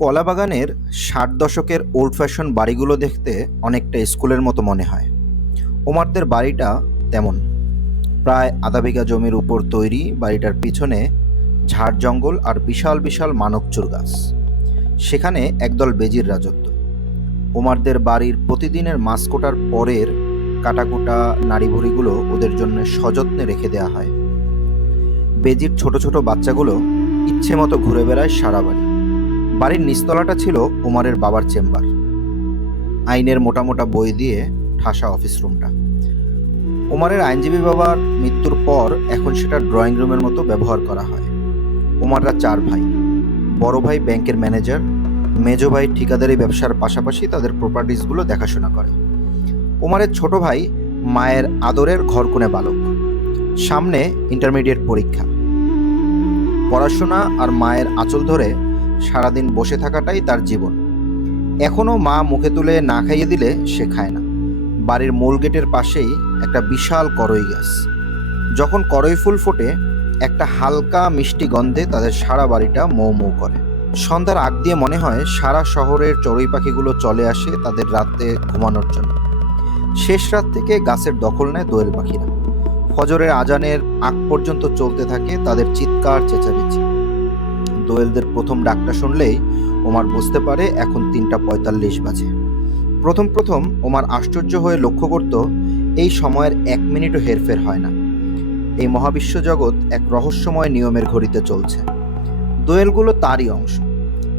কলাবাগানের ষাট দশকের old fashion বাড়িগুলো দেখতে অনেকটা স্কুলের মতো মনে হয়। ওমারদের বাড়িটা তেমন। প্রায় আধা বিঘা জমির উপর তৈরি বাড়িটার পিছনে ঝাড় জঙ্গল আর বিশাল বিশাল মানবচুর গাছ। সেখানে একদল বেজির রাজত্ব। ওমারদের বাড়ির প্রতিদিনের মাছ কোটার পরের কাটাকুটা নাড়িভুড়িগুলো ওদের জন্য সযত্নে রেখে দেওয়া হয়। বেজির ছোট ছোট বাচ্চাগুলো ইচ্ছে মতো ঘুরে বেড়ায় সারা বাড়ি। বাড়ির নিচতলাটা ছিল ওমারের বাবার চেম্বার। আইনের মোটা মোটা বই দিয়ে ঠাসা অফিস রুমটা। ওমারের আইনজীবী বাবার মৃত্যুর পর এখন সেটা ড্রয়িং রুমের মতো ব্যবহার করা হয়। ওমাররা চার ভাই। বড় ভাই ব্যাংকের ম্যানেজার, মেজো ভাই ঠিকাদারি ব্যবসার পাশাপাশি তাদের প্রপার্টিসগুলো দেখাশোনা করে। ওমারের ছোট ভাই মায়ের আদরের ঘরকোণে বালক। সামনে ইন্টারমিডিয়েট পরীক্ষা। পড়াশোনা আর মায়ের আঁচল ধরে সারাদিন বসে থাকাটাই তার জীবন। এখনও মা মুখে তুলে না খাইয়ে দিলে সে খায় না। বাড়ির মূল গেটের পাশেই একটা বিশাল করই গাছ। যখন করই ফুল ফোটে, একটা হালকা মিষ্টি গন্ধে তাদের সারা বাড়িটা মৌ মৌ করে। সন্ধ্যার আগ দিয়ে মনে হয় সারা শহরের চড়ুই পাখিগুলো চলে আসে তাদের রাতে ঘুমানোর জন্য। শেষ রাত থেকে গাছের দখল নেয় দোয়েল পাখিরা। ফজরের আজানের আগ পর্যন্ত চলতে থাকে তাদের চিৎকার, চেঁচামেচি। দোয়েলদের প্রথম ডাকটা শুনলেই ওমার বুঝতে পারে এখন তিনটা পঁয়তাল্লিশ বাজে। প্রথম প্রথম ওমার আশ্চর্য হয়ে লক্ষ্য করত, এই সময়ের এক মিনিটও হেরফের হয় না। এই মহাবিশ্ব জগৎ এক রহস্যময় নিয়মের ঘড়িতে চলছে। দোয়েলগুলো তারই অংশ।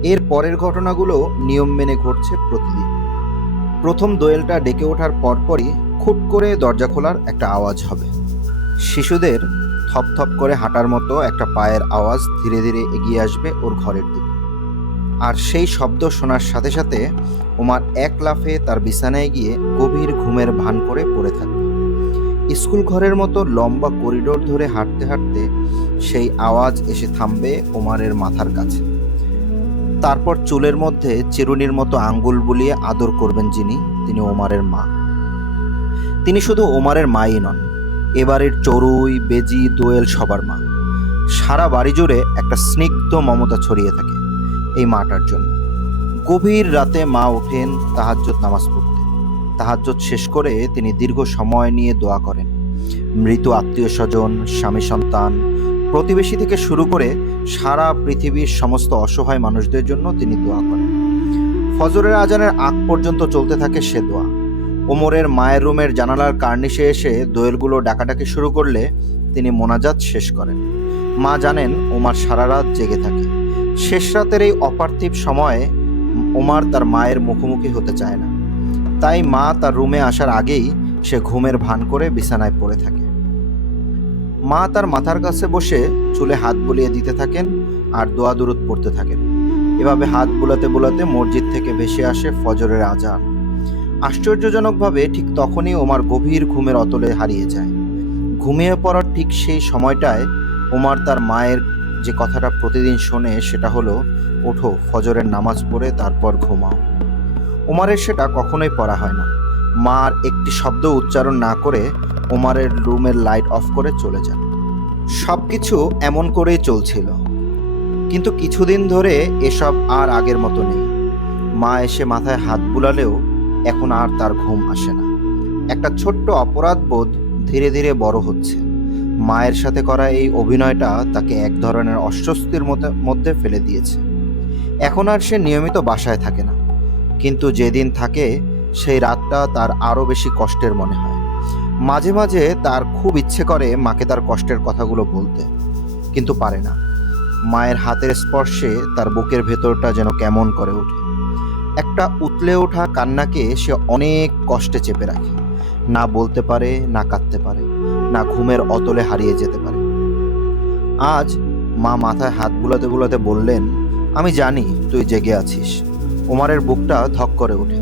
এর পরের ঘটনাগুলো নিয়ম মেনে ঘটছে প্রতিদিন। প্রথম দোয়েলটা ডেকে ওঠার পরপরই খুট করে দরজা খোলার একটা আওয়াজ হবে। শিশুদের থপথপ করে হাঁটার মতো একটা পায়ের আওয়াজ ধীরে ধীরে এগিয়ে আসবে ওর ঘরের দিকে। আর সেই শব্দ শোনার সাথে সাথে ওমার এক লাফে তার বিছানায় গিয়ে গভীর ঘুমের ভান করে পড়ে থাকবে। স্কুল ঘরের মতো লম্বা করিডোর ধরে হাঁটতে হাঁটতে সেই আওয়াজ এসে থামবে ওমারের মাথার কাছে। তারপর চুলের মধ্যে চিরুনির মতো আঙ্গুল বুলিয়ে আদর করবেন যিনি, তিনি ওমারের মা। তিনি শুধু ওমারের মাই নন এবারের চড়ুই, বেজি, দোয়েল সবার মা। সারা বাড়ি জুড়ে একটা স্নিগ্ধ মমতা ছড়িয়ে থাকে এই মাটার জন্য। গভীর রাতে মা ওঠেন তাহাজ্জত নামাজ পড়তে। তাহাজ্জত শেষ করে তিনি দীর্ঘ সময় নিয়ে দোয়া করেন। মৃত আত্মীয় স্বজন, স্বামী সন্তান, প্রতিবেশী থেকে শুরু করে সারা পৃথিবীর সমস্ত অসহায় মানুষদের জন্য তিনি দোয়া করেন। ফজরের আজানের আগ পর্যন্ত চলতে থাকে সে দোয়া। ওমরের মায়ের রুমের জানালার কার্নিশে এসে দোয়েলগুলো ডাকাডাকি শুরু করলে তিনি মোনাজাত শেষ করেন। মা জানেন ওমার সারা রাত জেগে থাকে। শেষ রাতের এই অপার্থিব সময়ে ওমার তার মায়ের মুখোমুখি হতে চায় না। তাই মা তার রুমে আসার আগেই সে ঘুমের ভান করে বিছানায় পড়ে থাকে। মা তার মাথার কাছে বসে চুলে হাত বুলিয়ে দিতে থাকেন আর দোয়া দুরুদ পড়তে থাকেন। এভাবে হাত বুলাতে বুলাতে মসজিদ থেকে ভেসে আসে ফজরের আজান। আশ্চর্যজনকভাবে ঠিক তখনই ওমার গভীর ঘুমের অতলে হারিয়ে যায়। ঘুমিয়ে পড়ার ঠিক সেই সময়টায় ওমার তার মায়ের যে কথাটা প্রতিদিন শোনে সেটা হলো, ওঠো, ফজরের নামাজ পড়ে তারপর ঘুমাও। ওমারের সেটা কখনোই পড়া হয় না। মার একটি শব্দ উচ্চারণ না করে ওমারের রুমের লাইট অফ করে চলে যান। সব কিছু এমন করেই চলছিল। কিন্তু কিছুদিন ধরে এসব আর আগের মতো নেই। মা এসে মাথায় হাত বুলালেও এখন আর তার ঘুম আসে না। একটা ছোট্ট অপরাধ বোধ ধীরে ধীরে বড় হচ্ছে। মায়ের সাথে করা এই অভিনয়টা তাকে এক ধরনের অস্বস্তির মধ্যে ফেলে দিয়েছে। এখন আর সে নিয়মিত বাসায় থাকে না। কিন্তু যেদিন থাকে, সেই রাতটা তার আরও বেশি কষ্টের মনে হয়। মাঝে মাঝে তার খুব ইচ্ছে করে মাকে তার কষ্টের কথাগুলো বলতে। কিন্তু পারে না। মায়ের হাতের স্পর্শে তার বুকের ভেতরটা যেন কেমন করে ওঠে একটা উতলে ওঠা কান্নাকে সে অনেক কষ্টে চেপে রাখে। না বলতে পারে, না কাঁদতে পারে, না ঘুমের অতলে হারিয়ে যেতে পারে। আজ মা মাথায় হাত বুলাতে বুলাতে বললেন, আমি জানি তুই জেগে আছিস। ওমারের বুকটা ধক করে ওঠে।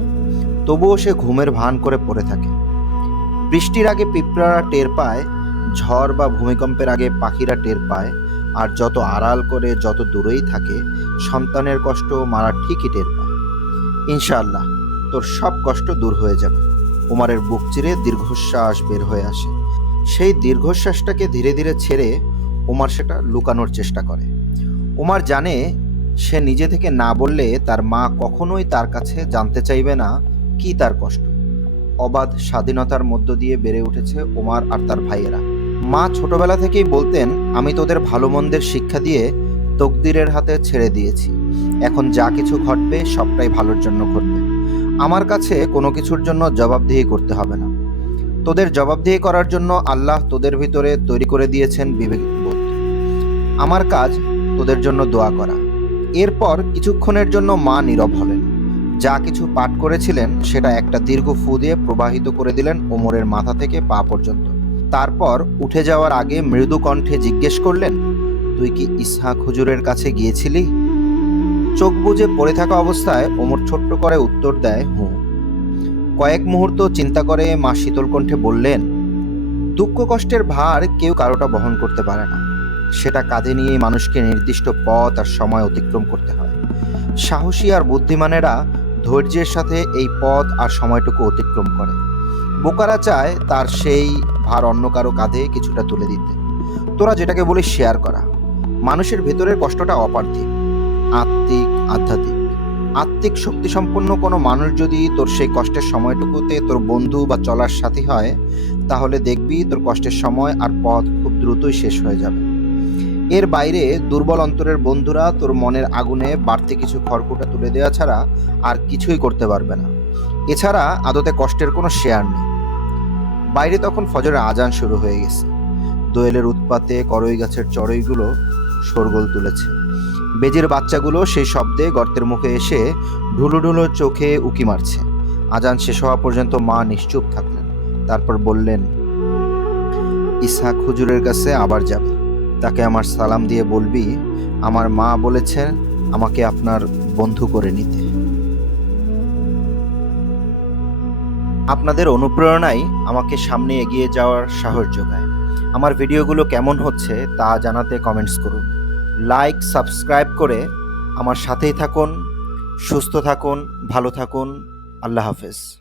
তবুও সে ঘুমের ভান করে পড়ে থাকে। বৃষ্টির আগে পিঁপড়ারা টের পায়, ঝড় বা ভূমিকম্পের আগে পাখিরা টের পায়, আর যত আড়াল করে যত দূরেই থাকে, সন্তানের কষ্ট মারা ঠিকই টের ইনশাআল্লাহ, তোর সব কষ্ট দূর হয়ে যাবে। উমারের বুক চিরে দীর্ঘশ্বাস বের হয়ে আসে। সেই দীর্ঘশ্বাসটাকে ধীরে ধীরে ছেড়ে উমার সেটা লুকানোর চেষ্টা করে। উমার জানে সে নিজে থেকে না বললে তার মা কখনোই তার কাছে জানতে চাইবে না কি তার কষ্ট। অবাধ স্বাধীনতার মধ্য দিয়ে বেড়ে উঠেছে ওমার আর তার ভাইয়েরা। মা ছোটবেলা থেকেই বলতেন, আমি তোদের ভালো মন্দের শিক্ষা দিয়ে তকদিরের হাতে ছেড়ে দিয়েছি। এখন যা কিছু ঘটবে সবটাই ভালোর জন্য ঘটবে। আমার কাছে কোনো কিছুর জন্য জবাবদিহি করতে হবে না। তোদের জবাবদিহি করার জন্য আল্লাহ তোদের ভিতরে তৈরি করে দিয়েছেন বিবেকবোধ। আমার কাজ তোদের জন্য দোয়া করা। এরপর কিছুক্ষণের জন্য মা নীরব হলেন। যা কিছু পাঠ করেছিলেন সেটা একটা দীর্ঘ ফু দিয়ে প্রবাহিত করে দিলেন ওমরের মাথা থেকে পা পর্যন্ত। তারপর উঠে যাওয়ার আগে মৃদু কণ্ঠে জিজ্ঞেস করলেন, তুই কি ইসহাক হুজুরের কাছে গিয়েছিলি? চোখ বুজে পড়ে থাকা অবস্থায় ওমর ছোট্ট করে উত্তর দেয়, হু। কয়েক মুহূর্ত চিন্তা করে মা শীতল কণ্ঠে বললেন, দুঃখ কষ্টের ভার কেউ কারোটা বহন করতে পারে না। সেটা কাঁধে নিয়ে মানুষকে নির্দিষ্ট পথ আর সময় অতিক্রম করতে হয়। সাহসী আর বুদ্ধিমানেরা ধৈর্যের সাথে এই পথ আর সময়টুকু অতিক্রম করে। বোকারা চায় তার সেই ভার অন্য কারও কাঁধে কিছুটা তুলে দিতে। তোরা যেটাকে বলি শেয়ার করা। মানুষের ভেতরের কষ্টটা অপার্থিব। আত্মিক, আধ্যাত্মিক। আত্মিক শক্তিসম্পন্ন কোনো মানুষ যদি তোর সেই কষ্টের সময়টুকুতে তোর বন্ধু বা চলার সাথী হয়, তাহলে দেখবি তোর কষ্টের সময় আর পথ খুব দ্রুতই শেষ হয়ে যাবে। এর বাইরে দুর্বল অন্তরের বন্ধুরা তোর মনের আগুনে বাড়তি কিছু খড়কুটা তুলে দেওয়া ছাড়া আর কিছুই করতে পারবে না। এছাড়া আদতে কষ্টের কোনো শেয়ার নেই। বাইরে তখন ফজরের আজান শুরু হয়ে গেছে। দোয়েলের উৎপাতে, করই গাছের চড়ইগুলো শোরগোল তুলেছে। বেজির বাচ্চাগুলো সেই শব্দে গর্তের মুখে এসে ঢুলো ঢুলো চোখে উকি মারছে। আজান শেষ হওয়া পর্যন্ত মা নিশ্চুপ থাকলেন। তারপর বললেন, ইসহাক হুজুরের কাছে আবার যাবে। তাকে আমার সালাম দিয়ে বলবি, আমার মা বলেছেন আমাকে আপনার বন্ধু করে নিতে। আপনাদের অনুপ্রেরণাই আমাকে সামনে এগিয়ে যাওয়ার সাহস যোগায়। আমার ভিডিওগুলো কেমন হচ্ছে তা জানাতে কমেন্টস করুন। লাইক সাবস্ক্রাইব করে আমার সাথেই থাকুন সুস্থ থাকুন ভালো থাকুন আল্লাহ হাফেজ।